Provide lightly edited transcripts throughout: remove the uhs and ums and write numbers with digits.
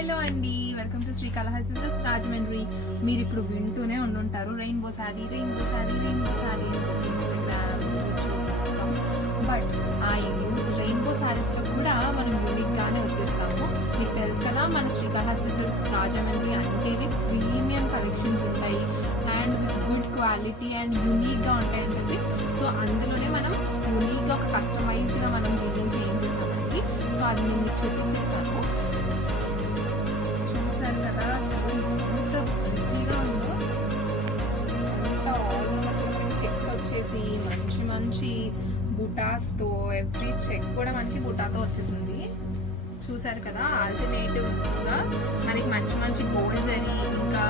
Hello అండి, welcome to Srikalahasti Silks Rajahmundry. మీరు ఇప్పుడు వింటూనే ఉండుంటారు rainbow sari rainbow sari rainbow sari అని చెప్పి ఇన్స్టాగ్రామ్, బట్ ఆ రెయిన్బో శారీస్లో కూడా మనం యూనిక్గానే వచ్చేస్తాము. మీకు తెలుసు కదా, మన శ్రీకాళహస్తి సిల్క్స్ రాజమండ్రి అంటేనే ప్రీమియం కలెక్షన్స్ ఉంటాయి and with good quality and యూనిక్గా ఉంటాయని చెప్పి. సో అందులోనే మనం యూనిక్గా ఒక కస్టమైజ్డ్గా మనం డిజైన్ చేయించేస్తామండి. సో అది నేను మీకు చూపించేస్తాను. చూసారు కదా, అసలు ఎంత ప్రిటీగా ఉందో. ఎంత ఆల్ చెక్స్ వచ్చేసి మంచి మంచి బుటాస్తో, ఎవ్రీ చెక్ కూడా మనకి బుటాతో వచ్చేసింది. చూసారు కదా, ఆల్టర్నేటివ్గా మనకి మంచి మంచి గోల్డ్ జరీ ఇంకా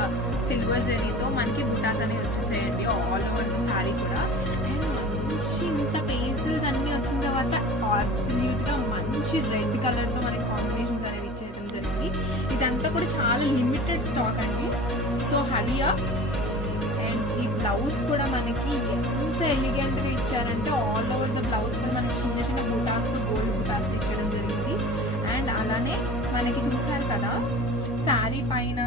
సిల్వర్ జరీతో మనకి బుటాస్ అనేవి వచ్చేసాయండి ఆల్ ఓవర్ ది శారీ కూడా. అండ్ మంచి ఇంత పేసిల్స్ అన్నీ వచ్చిన తర్వాత అబ్సల్యూట్గా మంచి రెడ్ కలర్తో మనకి కాంబినేషన్స్ అనేది ఇచ్చేయడం జరిగింది. ఇదంతా కూడా చాలా లిమిటెడ్ స్టాక్ అండి, సో హరీ అప్. అండ్ ఈ బ్లౌజ్ కూడా మనకి ఎంత ఎలిగెంట్గా ఇచ్చారంటే ఆల్ ఓవర్ ద బ్లౌజ్ కూడా మనకి చిన్న చిన్న బుటాస్తో గోల్డ్ బుటాస్తో ఇచ్చడం జరిగింది. అండ్ అలానే మనకి చూసారు కదా, శారీ పైన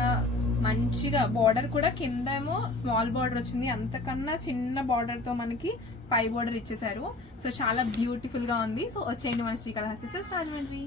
మంచిగా బార్డర్ కూడా కింద ఏమో స్మాల్ బార్డర్ వచ్చింది, అంతకన్నా చిన్న బార్డర్తో మనకి పై బార్డర్ ఇచ్చేసారు. సో చాలా బ్యూటిఫుల్గా ఉంది. సో వచ్చేయండి మన శ్రీకాళహస్తి సిల్క్స్ రాజమండ్రి.